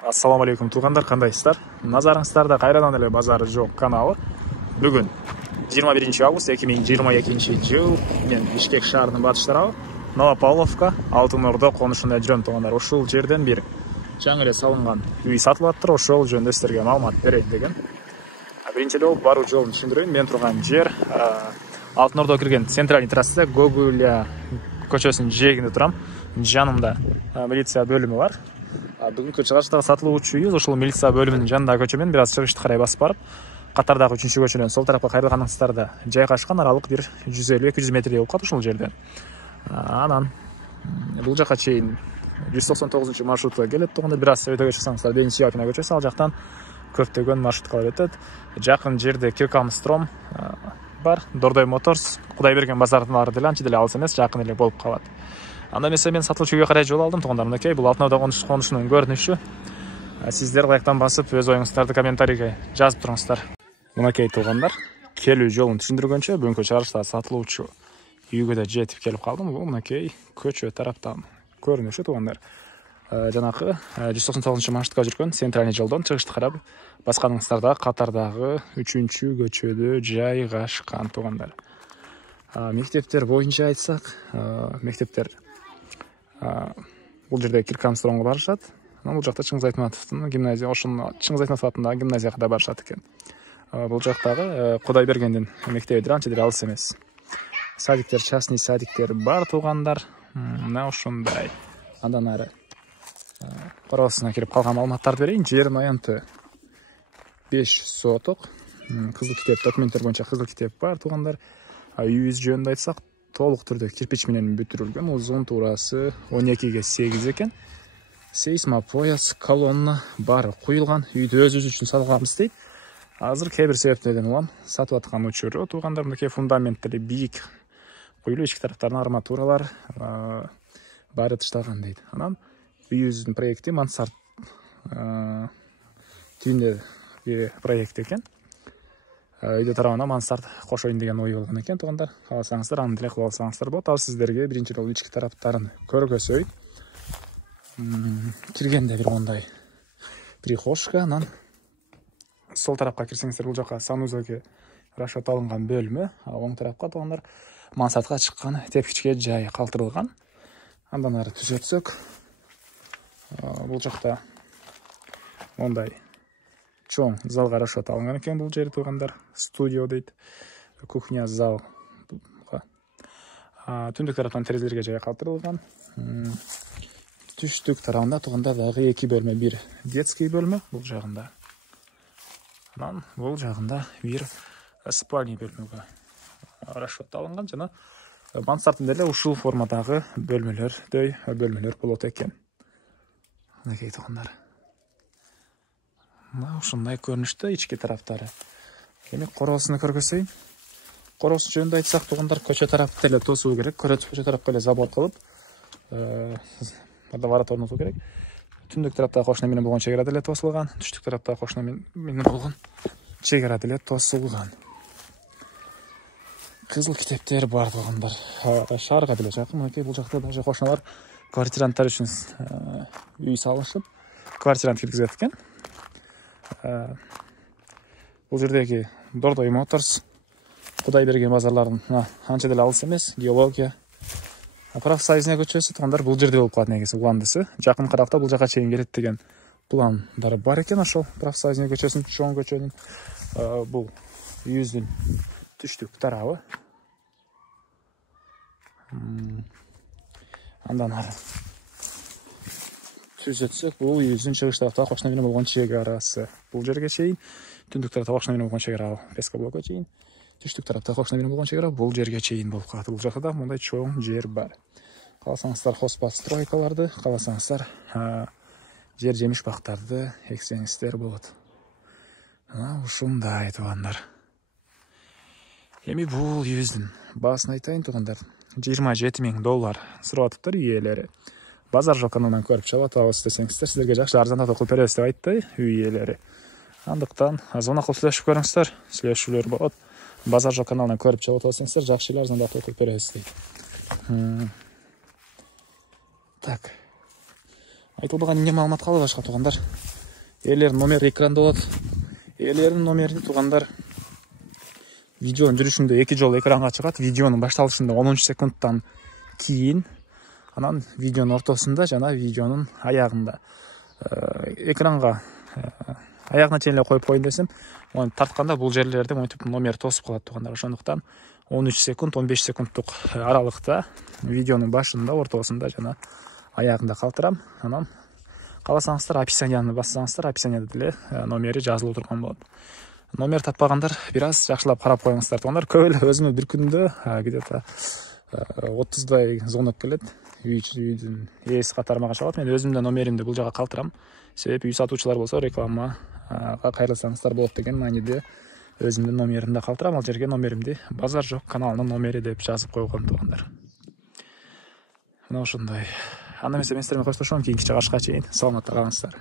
Ассаламу алейкум туғандар, қандайсыздар? Назарыңыздарда қайрадан эле базары жоқ каналы. Бүгін 21 август 2022 жыл. Мен Бишкек шаарынын батыш тарабы Новопавловка Алтын Ордо конушунда жүрөм туғандар. Ушул жерден бир жаңы эле салынган үй сатылып атыр. Ошол жөнүндө силерге маалымат берейин деген. Биринчиден баруу жолун түшүндүрөйүн. Мен турган жер Алтын Ордого кирген центральный трассада Гогуля көчөсүнүн жээгинде турам. Жанымда милиция бөлүмү бар. Бүгүнкү чыгыштагы сатылуучу үй ошол милиция бөлүмүнүн жанындагы көчө менен бир аз чыгышты карай басып барып, катардагы 3-чү көчөнөн сол тарапка кайрылганыңыздарда жайгашкан аралык бир 150-200 метрдей болуп калат ушул жерден. Анан бул жака чейин 199 маршрутка келет туганда бир аз өтөгө чыксаңыздар Бенчиапина көчөсү, ал жактан көптөгөн маршруткалар өтөт. Жакын жерде Киркамстром бар, Дордой Моторс, Кудайберген базарынын ары деле анча деле алыс эмес, жакын эле болуп калат. Анда мен сатылуучу үйгө карай жол алдым тугандар. Мынакей бул Алтын Ордо конушунун көрүнүшү. Сиздер лайктан басып өз оюңуздарды комментарийге жазып туруңуздар. Мынакей тугандар, келүү жолун түшүндүргөнчө бүгүнкү чыгарышта сатылуучу үйгө да жетип келип калдым. Бул мынакей көчө тараптан көрүнүшү тугандар. Жанакы 199 маршрутка жүргөн центральный жолдон чыгышты карап басканыңыздарда катардагы 3-чү көчөдө жайгашкан тугандар. Мектептер боюнча айтсак, мектептер бул жерде Киркамстромго барышат. Бул жакта Чыңгыз Айтматовдун гимназия, ошону Чыңгыз Айтматов атындагы гимназияга да барышат экен. Бул жактагы Кудайбергендин мектеби деле анча деле алыс эмес. Садиктер, частный садиктер бар тугандар. Мына ушундай. Андан ары коросуна кирип калган маалыматтарды берейин. Жерин аянты 5 соток. Кызыл китеп, документтер боюнча кызыл китеп бар тугандар. Үйүбүз жөнүндө айтсак, толук түрдө кирпич менен бүтүрүлгөн. Узун туурасы 12ге 8 экен. Сейсмопояс, колонна бары куюлган. Үйдү өзүбүз үчүн салганбыз дейт. Азыр кээ бир себептерден улам сатып аткан учуру туугандар. Мынакей фундаменттери бийик куюлуп, ички тараптарына арматуралар бары тышталган дейт. Анан үйүбүздүн проекти мансард түйүндөгү проект экен. Үйдө тарабына мансард кошоюн деген ой болгон экен тугандар. Кааласаңыздар аны деле кылып алсаңыздар болот. Ал сиздерге биринчи жолу ички тараптарын көргөзөйт. Киргенде бир мондай прихожка, анан сол тарапка кирсеңиздер бул жака санузелге расчет алынган бөлмө, оң тарапка тугандар мансардка чыккан тепкичке жай калтырылган. Андан ары түзөтсөк, бул жакта мондай чоң залга расчет алынган экен бул жер тугандар. Студио дейт. Кухня, зал. Түндүк тараптан терезелерге жай калтырылган. Түштүк тарабында тугандар дагы 2 бөлмө, бир детский бөлмө бул жагында. Анан бул жагында бир спальный бөлмөгө расчет алынган жана мансардын деле ушул формадагы бөлмөлөр болот экен. Мынакей тугандар. Мына ушундай көрүнүштө ички тараптары. Эми короосуну көргөзөйүн. Короосу жөнүндө айтсак тугандар, көчө тарапты эле тосуу керек. Көчө тарапка эле забор кылып, ворот орнотуу керек. Түндүк тараптагы кошуна менен болгон чек ара деле тосулган. Түштүк тараптагы кошуна менен болгон чек ара деле тосулган. Кызыл китептер бар тугандар. Шаарга деле жакын. Мынакей бул жакта даже кошуналар квартиранттар үчүн үй салышып, квартирант киргизет экен. Бул жердеги Дордой Моторс, Кудайберген базарларына анча деле алыс эмес. Геология, Профсоюзная көчөсү тугандар бул жерде болуп калат негизи. Уландысы жакын каракта бул жака чейин келет деген пландар бар экен. Ошол Профсоюзная көчөсүнүн чоң көчөнүн бул үйүбүздүн түштүк тарабы. Андан ары түзөтсөк, бул үйүбүздүн чыгыш тараптагы кошуна менен болгон чек арасы. Бул жерге чейин, түндүк тараптагы кошуна менен болгон чек ара Пескоблокко чейин, түштүк тараптагы кошуна менен болгон чек ара бул жерге чейин болуп калат. Бул жакта да мындай чоң жер бар. Кааласаңыздар хозпостройкаларды, кааласаңыздар жер жемиш бактарды эксеңиздер болот. Ушундай тугандар. Эми бул үйүбүздүн баасын айтайын тугандар. $27,000 сурап атыптыр ээлери. Базар жок каналынан көрүп чыгып атабыз десеңиздер, сиздерге жакшы арзандатып кылып беребиз деп айтты үй ээлери. Андыктан звонок кылып сүйлөшүп көрүңүздөр, сүйлөшүүлөр болот. Базар жок каналынан көрүп чыгып атсаңыздар, жакшы эле арзандатып кылып беребиз дейт. Так. айтылбаган эмне маалымат калды башка туугандар? Ээлердин номери экранда болот. Ээлердин номерин туугандар видеонун жүрүшүндө 2 жолу экранга чыгат. Видеонун башталышында 10 секундтан кийин, анан видеонун ортосунда жана видеонун аягында. Экранга аягына чейин эле коюп коеюн десем, оны тартканда бул жерлерде монтип номер тосуп калат туугандар. Ошондуктан 13 секунд, 15 секундтук аралыкта видеонун башында, ортосунда жана аягында калтырам. Анан кааласаңыздар описанияны бассаңыздар, описанияда деле номери жазылып турган болот. Номер таппагандар бир аз жакшылап карап коюңуздар туугандар. Көп эле өзүмө бир күндө где-то 30дай звонок келет. Үйдүн ээси катармага чалат. Мен өзүмдүн номеримди бул жака калтырам. Себеби үй сатуучулар болсо рекламага кайрылсаңыздар болот деген мааниде өзүмдүн номеримди калтырам. Ал жерге номеримди Базар жок каналынын номери деп жазып койгом туугандар. Мына ошондой. Анда эмесе мен силерден коштошом, кийинки чыгышка чейин саламатта калыңыздар.